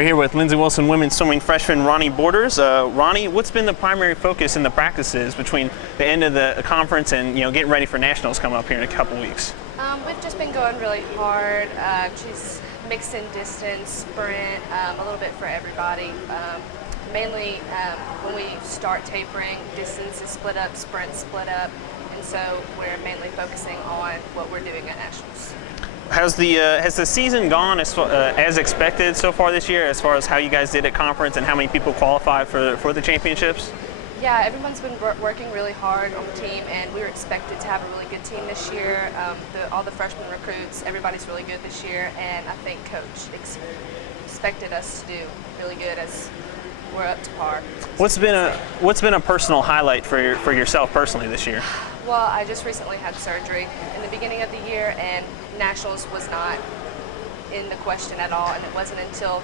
We're here with Lindsey Wilson women's swimming freshman Ronni Borders. Ronni, what's been the primary focus in the practices between the end of the conference and getting ready for nationals coming up here in a couple weeks? We've just been going really hard. She's mixed in distance, sprint, a little bit for everybody. Mainly when we start tapering, distance is split up, sprint split up, and so we're mainly focusing on what we're doing at nationals. Has the season gone as expected so far this year, as far as how you guys did at conference and how many people qualified for the championships? Yeah, everyone's been working really hard on the team, and we were expected to have a really good team this year. All the freshman recruits, everybody's really good this year, and I think Coach expected us to do really good as we're up to par. What's been a personal highlight for yourself personally this year? Well, I just recently had surgery in the beginning of the year, and nationals was not in the question at all, and it wasn't until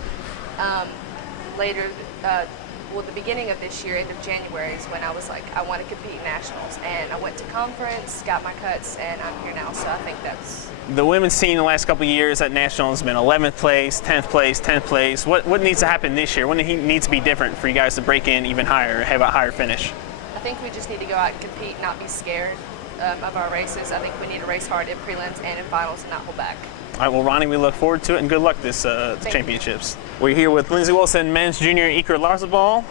the beginning of this year, end of January, is when I was like, I want to compete nationals, and I went to conference, got my cuts, and I'm here now. So I think that's the women's team the last couple of years at nationals has been 11th place, 10th place, 10th place. What needs to happen this year? What needs to be different for you guys to break in even higher, have a higher finish? I think we just need to go out and compete, not be scared of our races. I think we need to race hard in prelims and in finals and not hold back. All right, well, Ronni, we look forward to it, and good luck this championships. We're here with Lindsey Wilson, men's junior Iker Larzabal.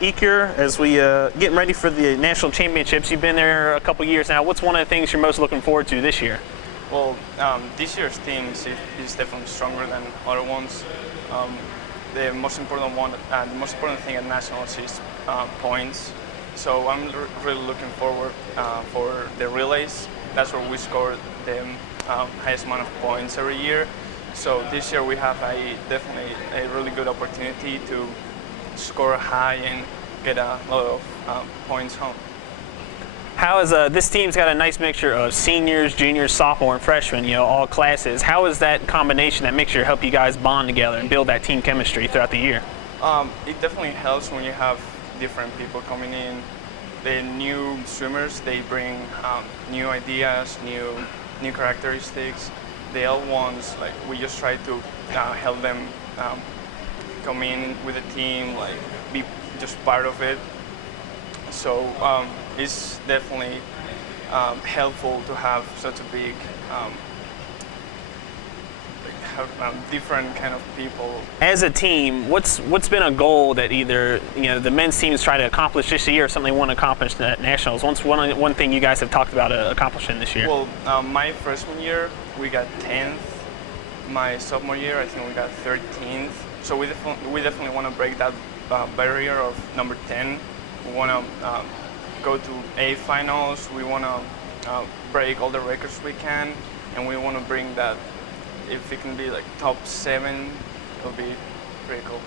Iker, as we getting ready for the national championships, you've been there a couple years now. What's one of the things you're most looking forward to this year? Well, this year's team is definitely stronger than other ones. The most important thing at nationals is points. So I'm really looking forward for the relays. That's where we score the highest amount of points every year. So this year we have definitely a really good opportunity to score high and get a lot of points home. How is this team's got a nice mixture of seniors, juniors, sophomore, and freshmen, all classes. How is that combination, that mixture, help you guys bond together and build that team chemistry throughout the year? It definitely helps when you have different people coming in. The new swimmers, they bring new ideas, new characteristics. The old ones, like, we just try to help them come in with the team, like be just part of it. So it's definitely helpful to have such a big different kind of people. As a team, what's been a goal that either the men's teams try to accomplish this year, or something they want to accomplish at nationals? What's one thing you guys have talked about accomplishing this year? Well, my freshman year we got 10th. My sophomore year I think we got 13th. So we definitely want to break that barrier of number 10. We want to go to A finals. We want to break all the records we can, and we want to bring that. If it can be like top 7, it'll be pretty cool.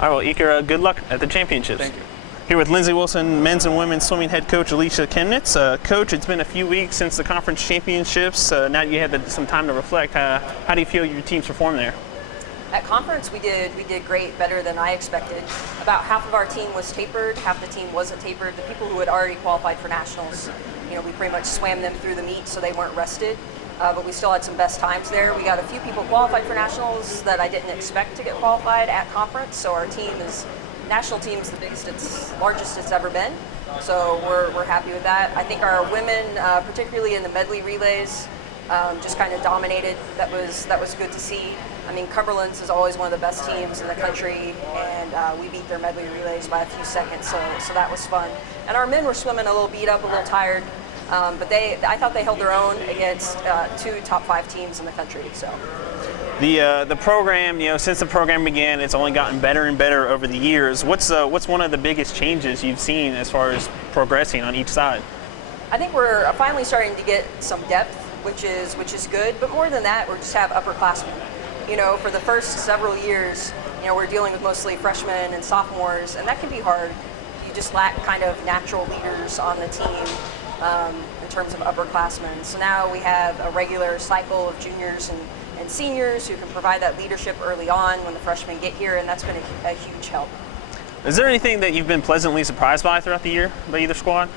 All right, well, Iker, good luck at the championships. Thank you. Here with Lindsey Wilson, men's and women's swimming head coach Alicia Kemnitz. Coach, it's been a few weeks since the conference championships. Now you had some time to reflect. How do you feel your team's performed there? At conference, we did great, better than I expected. About half of our team was tapered, half the team wasn't tapered. The people who had already qualified for nationals, we pretty much swam them through the meet so they weren't rested. But we still had some best times there. We got a few people qualified for nationals that I didn't expect to get qualified at conference. So our national team is the biggest, largest it's ever been. So we're happy with that. I think our women, particularly in the medley relays, just kind of dominated. That was good to see. I mean, Cumberland's is always one of the best teams in the country, and we beat their medley relays by a few seconds. So that was fun. And our men were swimming a little beat up, a little tired. But I thought they held their own against 2 top 5 teams in the country. So the program, since the program began, it's only gotten better and better over the years. What's one of the biggest changes you've seen as far as progressing on each side? I think we're finally starting to get some depth, which is good. But more than that, we just have upperclassmen. For the first several years, we're dealing with mostly freshmen and sophomores, and that can be hard. You just lack kind of natural leaders on the team. In terms of upperclassmen. So now we have a regular cycle of juniors and seniors who can provide that leadership early on when the freshmen get here, and that's been a huge help. Is there anything that you've been pleasantly surprised by throughout the year by either squad?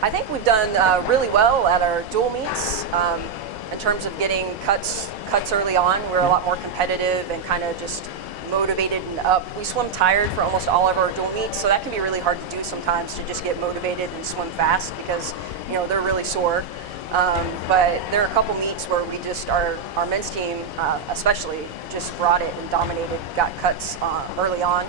I think we've done really well at our dual meets in terms of getting cuts early on. We're a lot more competitive and kind of just motivated and up. We swim tired for almost all of our dual meets, so that can be really hard to do sometimes, to just get motivated and swim fast, because they're really sore. But there are a couple meets where we just, our men's team especially, just brought it and dominated, got cuts early on.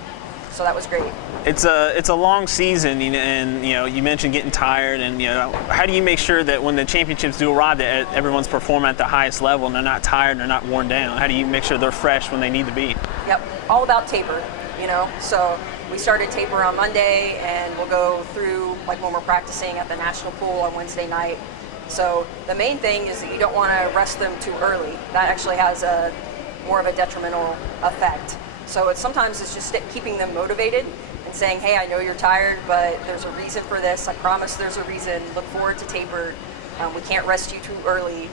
So that was great. It's a long season, and you mentioned getting tired, and how do you make sure that when the championships do arrive, that everyone's performing at the highest level and they're not tired and they're not worn down? How do you make sure they're fresh when they need to be? Yep, all about taper. So we started taper on Monday, and we'll go through like when we're practicing at the national pool on Wednesday night. So the main thing is that you don't want to rest them too early. That actually has more of a detrimental effect. So sometimes it's just keeping them motivated and saying, hey, I know you're tired, but there's a reason for this. I promise there's a reason. Look forward to taper. We can't rest you too early,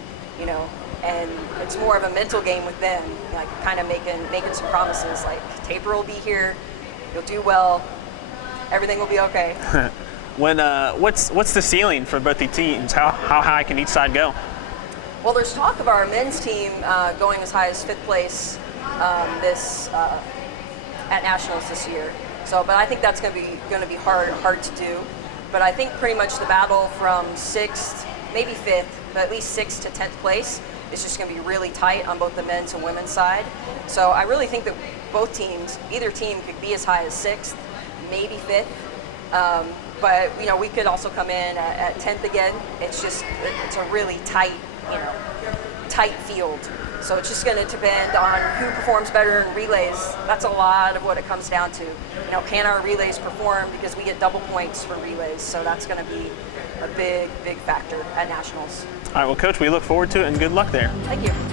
and it's more of a mental game with them, like kind of making some promises, like taper will be here, you'll do well, everything will be okay. What's the ceiling for both the teams? How high can each side go? Well, there's talk of our men's team going as high as 5th place at nationals this year. So, but I think that's going to be hard to do. But I think pretty much the battle from 6th, maybe 5th, but at least 6th to 10th place is just going to be really tight on both the men's and women's side. So I really think that both teams, either team could be as high as 6th, maybe 5th. But we could also come in at 10th again. It's a really tight field. So it's just going to depend on who performs better in relays. That's a lot of what it comes down to. Can our relays perform, because we get double points for relays. So that's going to be a big factor at nationals. All right, well, Coach, we look forward to it, and good luck there. Thank you.